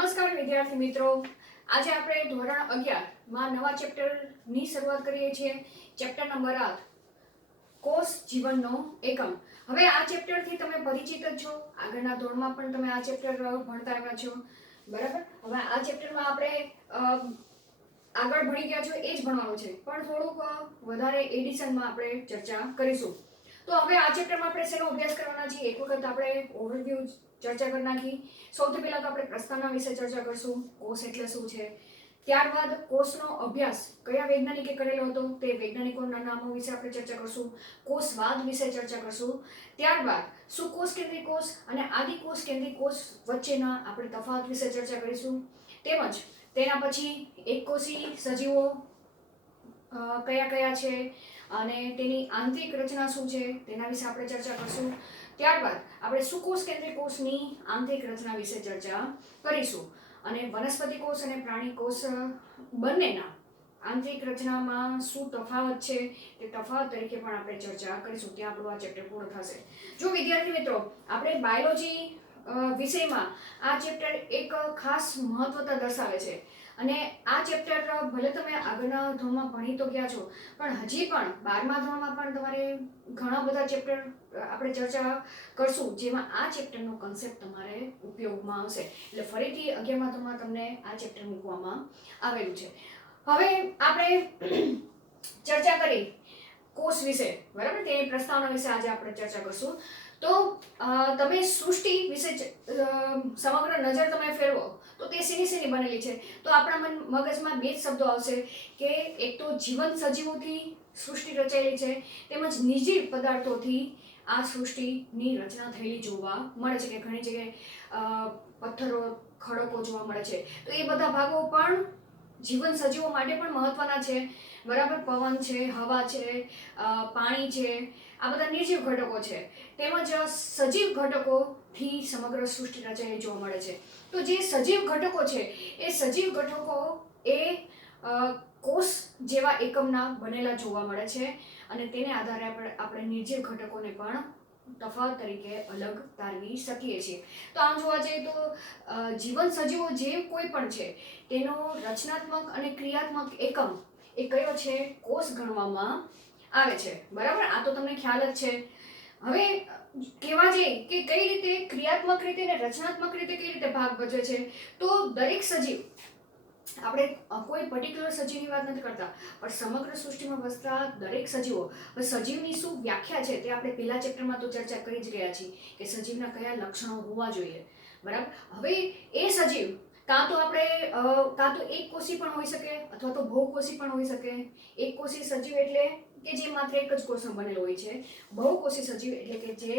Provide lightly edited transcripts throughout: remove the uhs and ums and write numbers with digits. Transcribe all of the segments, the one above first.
નમસ્કાર વિદ્યાર્થી મિત્રો, આજે આપણે ધોરણ 11 માં નવા ચેપ્ટરની શરૂઆત કરીએ છીએ. ચેપ્ટર નંબર 8 કોષ જીવનનો એકમ. હવે આ ચેપ્ટરથી તમે પરિચિત જ છો, આગળના ધોરણમાં પણ તમે આ ચેપ્ટર ભણતા આવ્યા છો, બરાબર. હવે આ ચેપ્ટરમાં આપણે આગળ ભણી ગયા છો એ જ ભણવાનું છે, પણ થોડુંક વધારે એડિશનમાં આપણે ચર્ચા કરીશું. તો હવે આ ચેપ્ટરમાં આપણે શેનો અભ્યાસ કરવાના છીએ એક વખત આપણે ઓવરવ્યૂ ચર્ચા કરી નાખી. સૌથી પહેલા તો આપણે પ્રસ્થાના વિશે ચર્ચા કરશું, કોષ એટલે શું છે. ત્યારબાદ કોષનો અભ્યાસ કયા વૈજ્ઞાનિકે કરેલો હતો તે વૈજ્ઞાનિકોના નામો વિશે આપણે ચર્ચા કરશું. કોષવાદ વિશે ચર્ચા કરશું. ત્યારબાદ સુકોષ કેન્દ્રી કોષ અને આદિકોષ કેન્દ્રી કોષ વચ્ચેના આપણે તફાવત વિશે ચર્ચા કરીશું. તેમજ તેના પછી એકકોષી સજીવો કયા કયા છે અને તેની આંતરિક રચના શું છે તેના વિશે આપણે ચર્ચા કરશું. ત્યારબાદ આપણે સુકોષ કેન્દ્રી કોષની આંતરિક રચના વિશે ચર્ચા કરીશું અને વનસ્પતિ કોષ અને પ્રાણી કોષ બંનેના આંતરિક રચનામાં શું તફાવત છે તે તફાવત તરીકે પણ આપણે ચર્ચા કરીશું. ત્યાં આપણું આ ચેપ્ટર પૂર્ણ થશે. જો વિદ્યાર્થી મિત્રો, આપણે બાયોલોજી વિષયમાં આ ચેપ્ટર એક ખાસ મહત્વતા દર્શાવે છે અને આ ચેપ્ટર ભલે તમે આગળના ધોરણમાં ભણી તો ગયા છો, પણ હજી પણ 12મા ધોરણમાં પણ તમારે ઘણા બધા ચેપ્ટર આપણે ચર્ચા કરશું જેમાં આ ચેપ્ટરનો કન્સેપ્ટ તમારે ઉપયોગમાં આવશે. એટલે ફરીથી 11મા ધોરણમાં તમને આ ચેપ્ટર મૂકવામાં આવેલું છે. હવે આપણે ચર્ચા કરી કોષ વિશે, બરાબર. તેની પ્રસ્તાવના વિશે આજે આપણે ચર્ચા કરશું. તો તમે સૃષ્ટિ વિશે સમગ્ર નજર તમે ફેરવો તો તે શેની બનેલી છે, તો આપણા મગજમાં બે જ શબ્દો આવશે કે એક તો જીવંત સજીવોથી સૃષ્ટિ રચાયેલી છે, તેમજ નિર્જીવ પદાર્થોથી આ સૃષ્ટિની રચના થયેલી જોવા મળે છે. કે ઘણી જગ્યાએ પથ્થરો, ખડકો જોવા મળે છે, તો એ બધા ભાગો પણ જીવંત સજીવો માટે પણ મહત્વના છે, બરાબર. પવન છે, હવા છે, પાણી છે, આ બધા નિર્જીવ ઘટકો છે. તેમજ સજીવ ઘટકોથી સમગ્ર સૃષ્ટિ રચાયેલી જોવા મળે છે. તો જે સજીવ ઘટકો છે એ સજીવ ઘટકો એ કોષ જેવા એકમના બનેલા જોવા મળે છે અને તેને આધારે આપણે નિર્જીવ ઘટકોને પણ તફાવત તરીકે અલગ તારવી શકીએ છીએ. તો આમ જોવા જઈએ તો જીવંત સજીવો જે કોઈ પણ છે તેનો રચનાત્મક અને ક્રિયાત્મક એકમ એ કયો છે, કોષ ગણવામાં આવે છે, બરાબર. આ તો તમને ખ્યાલ જ છે. હવે કહેવા જઈએ કે કઈ રીતે ક્રિયાત્મક રીતે અને રચનાત્મક રીતે કઈ રીતે ભાગ ભજવે છે, તો દરેક સજીવ, આપણે કોઈ પર્ટિક્યુલર સજીવની વાત નથી કરતા, પણ સમગ્ર સૃષ્ટિમાં વસતા દરેક સજીવો. સજીવની શું વ્યાખ્યા છે તે આપણે પહેલા ચેપ્ટરમાં તો ચર્ચા કરી જ ગયા છીએ કે સજીવના કયા લક્ષણો હોવા જોઈએ, બરાબર. હવે એ સજીવ કાં તો એક કોષી પણ હોઈ શકે અથવા તો બહુકોષી પણ હોઈ શકે. એક કોષી સજીવ એટલે કે જે માત્ર એક જ કોષનો બનેલો હોય છે. બહુકોષી સજીવ એટલે કે જે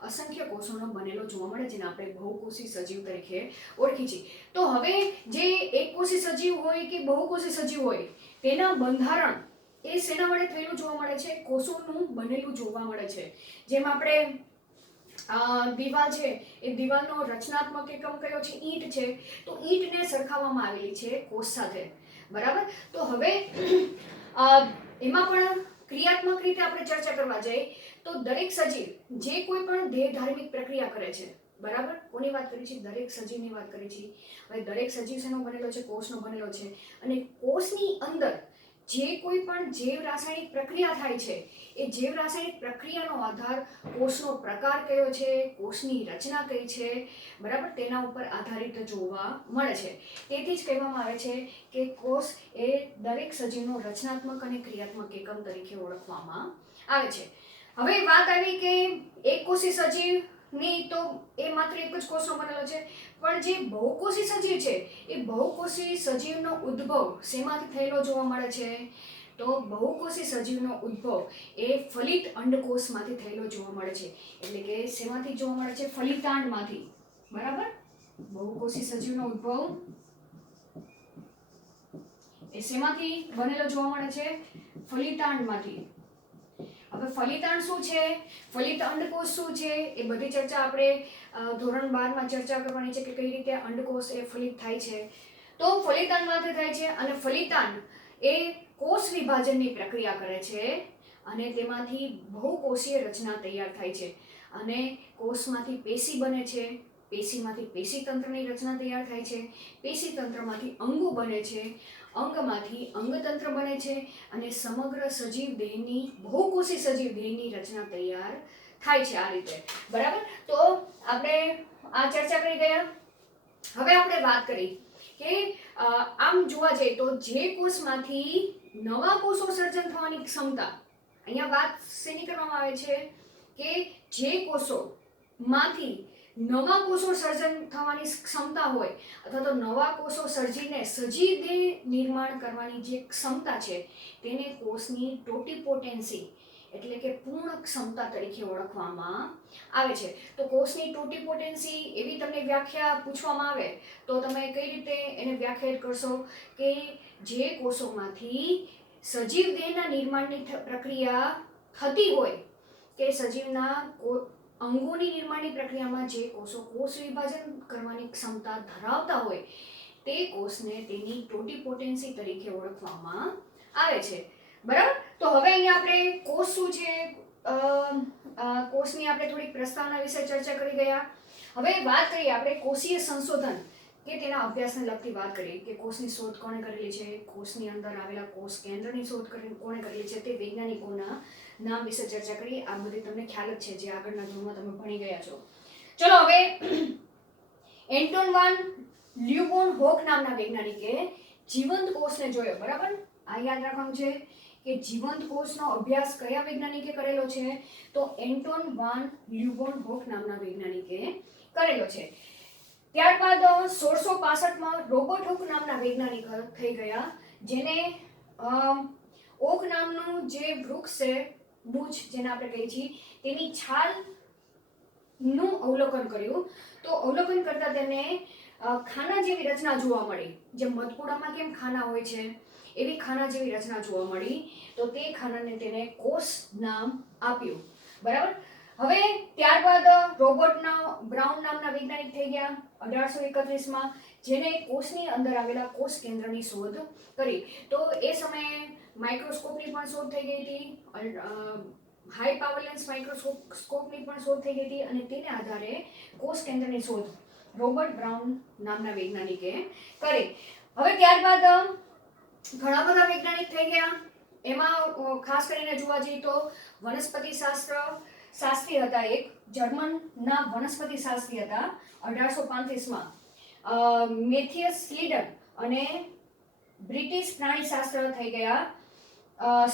અસંખ્ય કોષોનો બનેલો જોવા મળે, જેને આપણે બહુકોષી સજીવ તરીકે ઓળખી છીએ. તો હવે જે એક કોષી સજીવ હોય કે બહુકોષી સજીવ હોય, તેના બંધારણ એ શેના વડે થયેલું જોવા મળે છે, કોષોનું બનેલું જોવા મળે છે. જેમ આપણે દિવાલ છે, એ દિવાલનો રચનાત્મક એકમ કયો છે, ઈંટ છે, તો ઈંટને સરખાવવામાં આવેલી છે કોષ સાથે, બરાબર. તો હવે એમાં પણ ક્રિયાત્મક રીતે આપણે ચર્ચા કરવા જઈએ તો દરેક સજીવ જે કોઈ પણ દેહ ધાર્મિક પ્રક્રિયા કરે છે, બરાબર. કોની વાત કરી છે, દરેક સજીવની વાત કરી છે. હવે દરેક સજીવ શેનો બનેલો છે, કોષનો બનેલો છે અને કોષની અંદર જે કોઈ પણ જૈવ રાસાયણિક પ્રક્રિયા થાય છે, એ જૈવ રાસાયણિક પ્રક્રિયાનો આધાર કોષનો પ્રકાર કયો છે, કોષની રચના કઈ છે, બરાબર, તેના ઉપર આધારિત જોવા મળે છે. તેથી જ કહેવામાં આવે છે કે કોષ એ દરેક સજીવનો રચનાત્મક અને ક્રિયાત્મક એકમ તરીકે ઓળખવામાં આવે છે. હવે વાત આવી કે એક કોષી સજીવની, તો એ માત્ર એક જ કોષનો બનેલો છે, પણ જે બહુકોષી સજીવ છે એ બહુકોષી સજીવનો ઉદ્ભવ શેમાંથી થયેલો જોવા મળે છે, તો બહુકોષી સજીવનો ઉદ્ભવ એ ફલિત અંડકોષમાંથી થયેલો જોવા મળે છે. એટલે કે શેમાંથી જોવા મળે છે, ફલિતાંડમાંથી, બરાબર. બહુકોષી સજીવનો ઉદ્ભવ એ શેમાંથી બનેલો જોવા મળે છે, ફલિતાંડમાંથી. હવે ફલિતાંડ શું છે, ફલિત અંડકોષ શું છે, એ બધી ચર્ચા આપણે ધોરણ 12માં ચર્ચા કરવાની છે કે કઈ રીતે અંડકોષ એ ફલિત થાય છે. તો ફલિતાંડમાંથી થાય છે અને ફલિતાંડ એ કોષ વિભાજનની પ્રક્રિયા કરે છે અને તેમાંથી બહુકોષીય રચના તૈયાર થાય છે અને કોષમાંથી પેશી બને છે, પેશીમાંથી પેશી તંત્રની રચના તૈયાર થાય છે, પેશી તંત્રમાંથી અંગો બને છે, અંગમાંથી અંગતંત્ર બને છે અને સમગ્ર સજીવ દેહની બહુકોષી સજીવ દેહની રચના તૈયાર થાય છે આ રીતે. બરાબર? તો આપણે આ ચર્ચા કરી ગયા. હવે આપણે વાત કરી કે આમ જોવા જઈએ તો જે કોષમાંથી નવા કોષો સર્જન થવાની ક્ષમતા, અહીંયા વાત શેની કરવામાં આવે છે કે જે કોષોમાંથી નવા કોષો સર્જન થવાની ક્ષમતા હોય અથવા તો નવા કોષો સર્જીને સજીવ દેહ નિર્માણ કરવાની જે ક્ષમતા છે તેને કોષની ટોટીપોટેન્સી એટલે કે પૂર્ણ ક્ષમતા તરીકે ઓળખવામાં આવે છે. તો કોષની ટોટીપોટેન્સી એવી તમને વ્યાખ્યા પૂછવામાં આવે તો તમે કઈ રીતે એને વ્યાખ્યાયિત કરશો કે જે કોષોમાંથી સજીવ દેહના નિર્માણની પ્રક્રિયા થતી હોય કે સજીવના અંગોની નિર્માણની પ્રક્રિયામાં જે કોષો કોષ વિભાજન કરવાની ક્ષમતા ધરાવતા હોય તે કોષને તેની ટોટીપોટેન્સી તરીકે ઓળખવામાં આવે છે. બરાબર? તો હવે અહીંયા આપણે કોષ શું છે, કોષની આપણે થોડીક પ્રસ્તાવના વિશે ચર્ચા કરી ગયા. હવે વાત કરીએ આપણે કોષીય સંશોધન કે તેના અભ્યાસને લગતી વાત કરીએ કે કોષની શોધ કોણે કરેલી છે, કોષની અંદર આવેલા કોષ કેન્દ્રની શોધ કોણે કરેલી છે, તે વૈજ્ઞાનિકોના નામ વિશે ચર્ચા કરી. આ બધી તમને ખ્યાલ જ છે જે આગળના ધોરણમાં તમે ભણી ગયા છો. ચલો હવે એન્ટોન વાન લ્યુબોનહોક નામના વૈજ્ઞાનિકે જીવંત કોષને જોયો. બરાબર? આ યાદ રાખવાનું છે કે જીવંત કોષનો અભ્યાસ કયા વૈજ્ઞાનિકે કરેલો છે તો એન્ટોન વાન લ્યુબોનહોક નામના વૈજ્ઞાનિકે કરેલો છે. ત્યારબાદ 1665માં રોબર્ટ હુક નામના વૈજ્ઞાનિક થઈ ગયા જેને ઓક નામનું જે વૃક્ષ છે, બુચ જેને આપણે કહીએ છીએ, તેની છાલનું અવલોકન કર્યું. તો અવલોકન કરતા તેને ખાના જેવી રચના જોવા મળી. જેમ મધપુડામાં કેમ ખાના હોય છે એવી ખાના જેવી રચના જોવા મળી. તો તે ખાનાને તેને કોષ નામ આપ્યું. બરાબર? હવે ત્યારબાદ રોબર્ટ બ્રાઉન નામના વૈજ્ઞાનિક થઈ ગયા 1831માં જેને કોષની અંદર આવેલા કોષ કેન્દ્રની શોધ કરી. તો એ સમયે માઇક્રોસ્કોપની પણ શોધ થઈ ગઈ હતી, હાઈ પાવરલેન્સ માઇક્રોસ્કોપની પણ શોધ થઈ ગઈ હતી અને તેને આધારે કોષ કેન્દ્રની શોધ રોબર્ટ બ્રાઉન નામના વૈજ્ઞાનિકે કરી. હવે ત્યારબાદ ઘણા બધા વૈજ્ઞાનિક થઈ ગયા. એમાં ખાસ કરીને જોવા જઈએ તો વનસ્પતિ શાસ્ત્રી હતા, એક જર્મનના વનસ્પતિ શાસ્ત્રી હતા 1835માં મેથિયસ સ્લીડન અને બ્રિટિશ પ્રાણીશાસ્ત્ર થઈ ગયા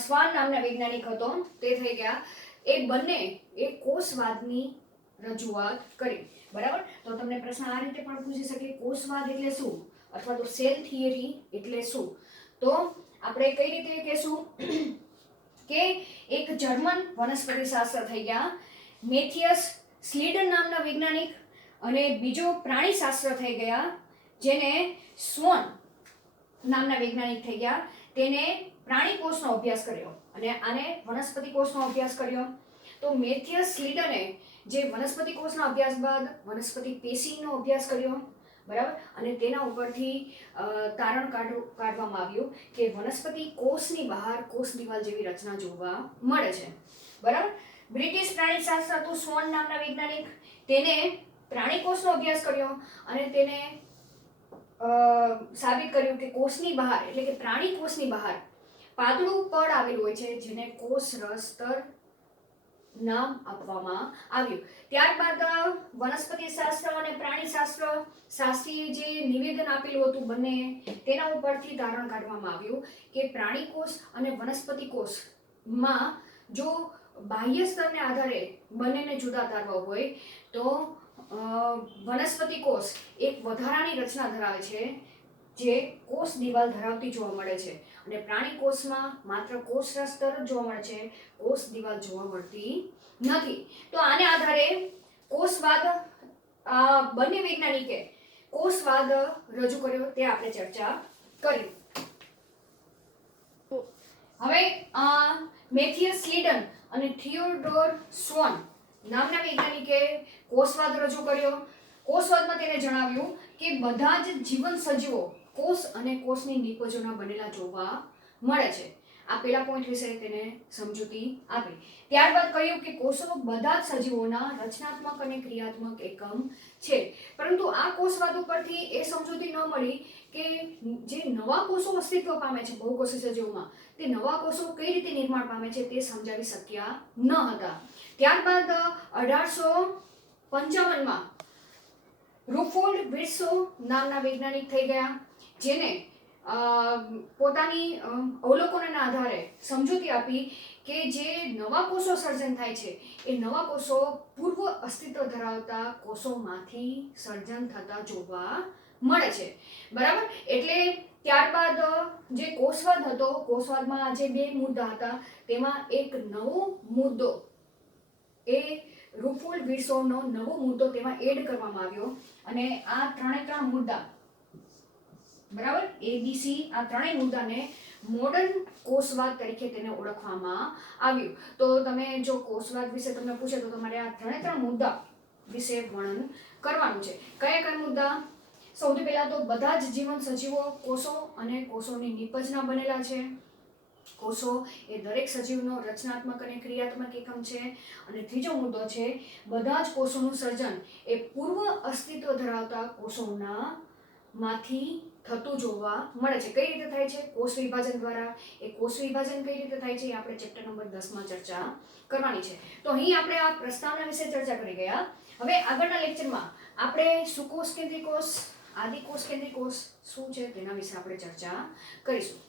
સ્વાન નામના વૈજ્ઞાનિક હતો તે થઈ ગયા. એ બંને એ કોષવાદની રજૂઆત કરી. બરાબર? તો તમને પ્રશ્ન આ રીતે પણ પૂછી શકે કોષવાદ એટલે શું અથવા તો સેલ થિયરી એટલે શું. તો આપણે કઈ રીતે કહેશું કે એક જર્મન વનસ્પતિ શાસ્ત્ર થઈ ગયા મેથિયસ સ્લીડન નામના વૈજ્ઞાનિક અને બીજો પ્રાણીશાસ્ત્ર થઈ ગયા જેને સ્વોન નામના વૈજ્ઞાનિક થઈ ગયા. તેને પ્રાણી કોષનો અભ્યાસ કર્યો અને આને વનસ્પતિ કોષનો અભ્યાસ કર્યો. તો મેથિયસ સ્લીડને જે વનસ્પતિ કોષના અભ્યાસ બાદ વનસ્પતિ પેશીનો અભ્યાસ કર્યો. બરાબર? અને તેના ઉપરથી તારણ કાઢવામાં આવ્યું કે વનસ્પતિ કોષની બહાર કોષ દિવાલ જેવી રચના જોવા મળે છે. બરાબર? બ્રિટિશ પ્રાણીશાસ્ત્ર હતું સ્વોન નામના વૈજ્ઞાનિક, તેને પ્રાણી કોષનો અભ્યાસ કર્યો અને તેને સાબિત કર્યું કે કોષની બહાર એટલે કે પ્રાણી કોષની બહાર પાતળું પડ આવેલું હોય છે જેને કોષ રસતર નામ આપવામાં આવ્યું. ત્યારબાદ વનસ્પતિ શાસ્ત્ર અને પ્રાણીશાસ્ત્ર શાસ્ત્રીએ જે નિવેદન આપેલું હતું બંને તેના ઉપરથી તારણ કાઢવામાં આવ્યું કે પ્રાણી કોષ અને વનસ્પતિ કોષમાં જો બાહ્ય સ્તરને આધારે બંનેને જુદા તારવા હોય તો વનસ્પતિ કોષ એક વધારાની રચના ધરાવે છે જે કોષ દિવાલ ધરાવતી જોવા મળે છે અને પ્રાણી કોષમાં માત્ર કોષ રસતર જ જોવા મળે છે, કોષ દિવાલ જોવા મળતી નથી. તો આને આધારે કોષવાદ બંને વૈજ્ઞાનિકે કોષવાદ રજૂ કર્યો તે આપણે ચર્ચા કરી. હવે મેથિયસ સ્લીડન અને થિયોડોર સ્વોન નામના વૈજ્ઞાનિકે કોષવાદ રજૂ કર્યો. કોષવાદમાં તેને જણાવ્યું કે બધા જ જીવંત સજીવો કોષ અને કોષની નિપજોના બનેલા જોવા મળે છે. આ પેલા પોઈન્ટ વિશે તેને સમજૂતી આપી. ત્યારબાદ કહ્યું કે કોષો બધા જ સજીવોના રચનાત્મક અને ક્રિયાત્મક એકમ છે. પરંતુ આ કોષવાદ ઉપરથી એ સમજૂતી ન મળી કે જે નવા કોષો અસ્તિત્વ પામે છે બહુકોષી સજીવોમાં, તે નવા કોષો કઈ રીતે નિર્માણ પામે છે તે સમજાવી શક્યા ન હતા. ત્યારબાદ 1855માં રૂફોલ્ડ વિર્સો નામના વૈજ્ઞાનિક થઈ ગયા, જેને પોતાની અવલોકનોના આધારે સમજૂતી આપી કે જે નવા કોષો સર્જન થાય છે એ નવા કોષો પૂર્વ અસ્તિત્વ ધરાવતા કોષોમાંથી સર્જન થતા જોવા મળે છે. બરાબર. એટલે ત્યારબાદ જે કોષવાદ હતો, કોષવાદમાં જે બે મુદ્દા હતા તેમાં એક નવો મુદ્દો, એ રૂફોલ્ડ વિર્સોનો નવો મુદ્દો તેમાં એડ કરવામાં આવ્યો અને આ ત્રણ મુદ્દા, બરાબર, ABC, આ ત્રણેય મુદ્દાને મોડર્ન કોષવાદ તરીકે તેને ઓળખવામાં આવ્યું. તો તમે જો કોષવાદ વિશે તમને પૂછે તો તમારે આ ત્રણ મુદ્દા વિશે વર્ણન કરવાનું છે. કયા મુદ્દા? સૌથી પહેલા તો બધા જ જીવંત સજીવો કોષો અને કોષોની નિપજના બનેલા છે. કોષો એ દરેક સજીવનો રચનાત્મક અને ક્રિયાત્મક એકમ છે. અને ત્રીજો મુદ્દો છે બધા જ કોષોનું સર્જન એ પૂર્વ અસ્તિત્વ ધરાવતા કોષોના માંથી થતું જોવા મળે છે. કઈ રીતે થાય છે? કોષ વિભાજન દ્વારા. એ કોષ વિભાજન કઈ રીતે થાય છે એ આપણે ચેપ્ટર નંબર 10 માં ચર્ચા કરવાની છે. તો અહીં આપણે આ પ્રસ્તાવના વિશે ચર્ચા કરી ગયા. હવે આગળના લેક્ચરમાં આપણે સુકોષ કેન્દ્રી કોષ, આદિકોષ કેન્દ્રી કોષ શું છે તેના વિશે આપણે ચર્ચા કરીશું.